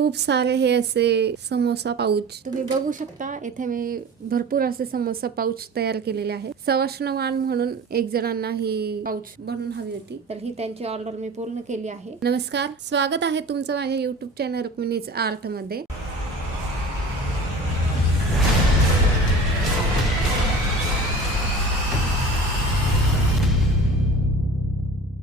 खूप सारे हे असे समोसा पाऊच तुम्ही बघू शकता। इथे मी भरपूर असे समोसा पाऊच तयार केलेले आहेत। सवाष्णवान म्हणून एक जणांना ही पाऊच बनवून हवी होती, तर ही त्यांची ऑर्डर मी पूर्ण केली आहे। नमस्कार, स्वागत आहे तुमचं माझ्या YouTube चॅनल रुक्मिणीज आर्ट मध्ये।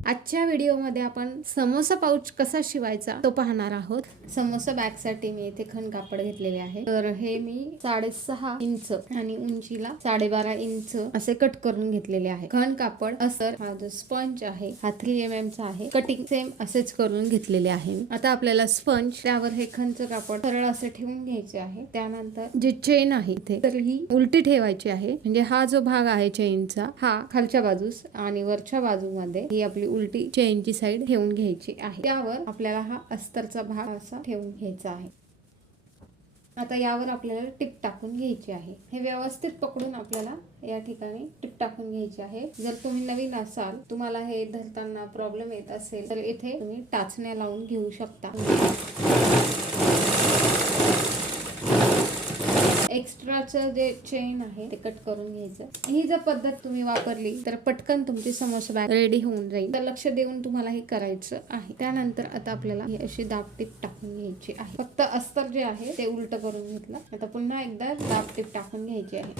आजच्या व्हिडिओमध्ये आपण समोसा पाऊच कसा शिवायचा तो पाहणार आहोत। समोसा बॅग साठी मी इथे खण कापड घेतलेले आहे। तर हे मी 6.5 इंच आणि उंचीला 12.5 इंच असे कट करून घेतलेले आहे। खण कापड अस्तर हा जो स्पंज आहे हा 3 mm चा आहे। कटिंग सेम असेच करून घेतलेले आहे। आता आपल्याला स्पंज त्यावर हे खणचं कापड सरळ असे ठेवून घ्यायचे आहे। त्यानंतर जी चेन आहे इथे तर ही उलटी ठेवायची आहे। म्हणजे हा जो भाग आहे चेनचा हा खालच्या बाजूस आणि वरच्या बाजूमध्ये ही आपली उलटी चेनची साइड ठेवून घ्यायची आहे। त्यावर आपल्याला हा अस्तरचा भाग असा ठेवून घ्यायचा आहे। आता यावर आपल्याला टिप टाकून घ्यायची आहे। हे व्यवस्थित पकडून आपल्याला या ठिकाणी टिप टाकून घ्यायची आहे। जर तुम्ही नवीन असाल, तुम्हाला हे धरताना प्रॉब्लेम येत असेल, तर इथे तुम्ही टाचण्या लावून घेऊ शकता। एक्स्ट्राचं जे चेन आहे ते कट करून घ्यायचं। ही जर पद्धत तुम्ही वापरली तर पटकन तुमची समोसा बॅग रेडी होऊन जाईल। तर लक्ष देऊन तुम्हाला हे करायचं आहे। त्यानंतर आता आपल्याला ही अशी दाबटीप टाकून घ्यायची आहे। फक्त अस्तर जे आहे ते उलट करून घेतलं। आता पुन्हा एकदा दाबटीप टाकून घ्यायची आहे।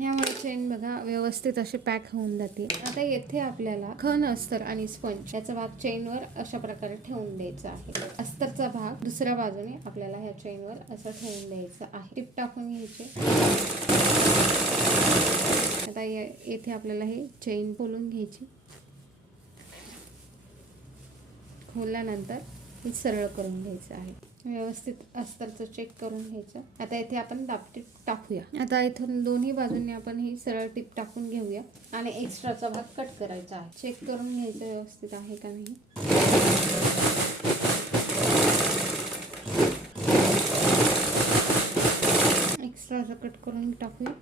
यामुळे चेन बघा व्यवस्थित असे पॅक होऊन जाते। आता येथे आपल्याला खण अस्तर आणि स्पंज याचा भाग चेनवर अशा प्रकारे ठेवून द्यायचा आहे। अस्तरचा भाग दुसऱ्या बाजूने आपल्याला ह्या चेनवर असं ठेवून द्यायचा आहे। टिप टाकून घ्यायची। आता येथे आपल्याला हे चेन खोलून घ्यायची। खोलल्यानंतर हे सरळ करून घ्यायचं आहे। व्यवस्थित अस्तरचं चेक करून घ्यायचं। आता इथे आपण दाबटीप टाकूया। आता इथून दोन्ही बाजूंनी आपण ही सरळ टिप टाकून घेऊया आणि एक्स्ट्राचा भाग कट करायचा आहे। चेक करून घ्यायचं व्यवस्थित आहे का नाही। एक्स्ट्राचा कट करून टाकूया।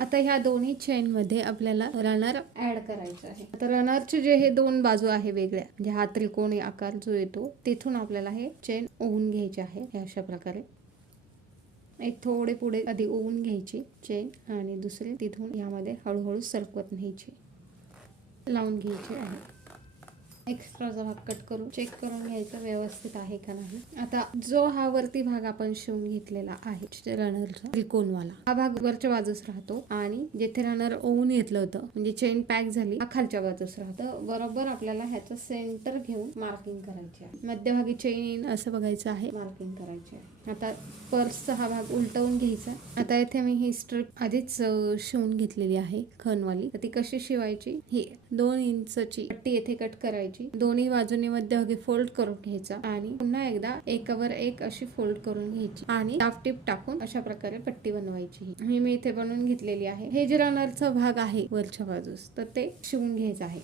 आता ह्या दोन्ही चेन मध्ये आपल्याला रनर ऍड करायचं आहे। आता रनरचे जे हे दोन बाजू आहे वेगळ्या, म्हणजे हा त्रिकोणी आकार जो येतो तिथून आपल्याला हे चेन ओवून घ्यायचे आहे। अशा प्रकारे एक थोडे पुढे आधी ओवून घ्यायची चेन आणि दुसरी तिथून यामध्ये हळूहळू सरकवत न्यायची, लावून घ्यायची आहे। एक्स्ट्राचा भाग कट करून चेक करून घ्यायचा व्यवस्थित आहे का नाही। आता जो हा वरती भाग आपण शिवून घेतलेला आहे रनरचा त्रिकोणवाला, हा भाग वरच्या बाजूस राहतो आणि जिथे रनर ओवून घेतलं होतं म्हणजे चेन पॅक झाली, हा खालच्या बाजूस राहतो। बरोबर आपल्याला ह्याचं सेंटर घेऊन मार्किंग करायची आहे। मध्यभागी चेन येईन असं बघायचं आहे, मार्किंग करायची आहे। आता पर्सचा हा भाग उलटवून घ्यायचा। आता इथे मी ही स्ट्रिप आधीच शिवून घेतलेली आहे खणवाली। तर ती कशी शिवायची, ही 2 इंचची पट्टी येथे कट करायची, दोन्ही बाजूने मध्यभागी फोल्ड करून घ्यायचा आणि पुन्हा एकदा एकावर एक अशी फोल्ड करून घ्यायची आणि दाबटीप टाकून अशा प्रकारे पट्टी बनवायची। ही मी इथे बनवून घेतलेली आहे। हे जे रनरचा भाग आहे वरच्या बाजूस, तर ते शिवून घ्यायचं आहे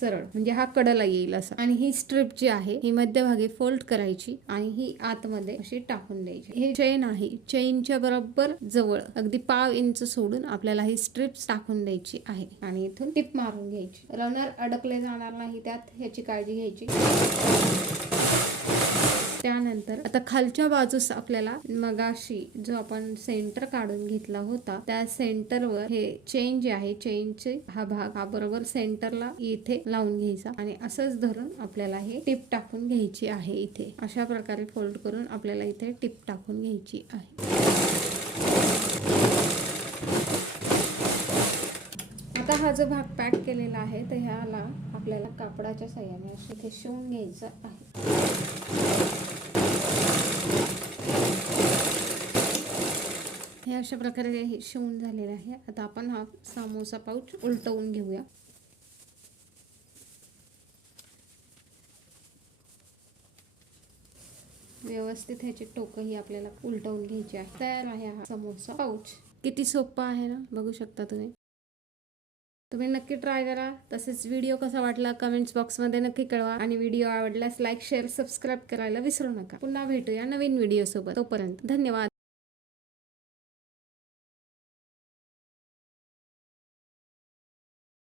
सरळ, म्हणजे हा कडला येईल असा। आणि ही स्ट्रिप जी आहे ही मध्यभागी फोल्ड करायची आणि ही आतमध्ये अशी टाकून द्यायची। हे चेन आहे, चेनच्या बरोबर जवळ अगदी 1/2 इंच सोडून आपल्याला ही स्ट्रिप्स टाकून द्यायची आहे आणि इथून टिप मारून घ्यायची। रनर अडकले जाणार नाही त्यात, ह्याची काळजी घ्यायची। त्यानंतर आता खालच्या बाजूस आपल्याला मगाशी जो आपण सेंटर काढून घेतला होता त्या सेंटरवर हे चेन जे आहे, चेनचे हा भाग हा बरोबर सेंटरला इथे लावून घ्यायचा आणि असंच धरून आपल्याला हे टिप टाकून घ्यायची आहे। इथे अशा प्रकारे फोल्ड करून आपल्याला इथे टिप टाकून घ्यायची आहे। आता हा जो भाग पॅक केलेला आहे तर ह्याला आपल्याला कापडाच्या साह्याने असे इथे शिवून घ्यायचं आहे। हे अशा प्रकारे हे शिवून झालेलं आहे। आता आपण हा समोसा पाऊच उलटवून घेऊया। व्यवस्थित ह्याची टोकही आपल्याला उलटवून घ्यायची आहे। तयार आहे हा समोसा पाऊच। किती सोपा आहे ना, बघू शकता तुम्ही नक्की ट्राय करा। तसेच व्हिडिओ कसा वाटला कमेंट्स बॉक्समध्ये नक्की कळवा आणि व्हिडिओ आवडल्यास लाईक शेअर सबस्क्राईब करायला विसरू नका। पुन्हा भेटूया नवीन व्हिडिओ सोबत, तोपर्यंत धन्यवाद।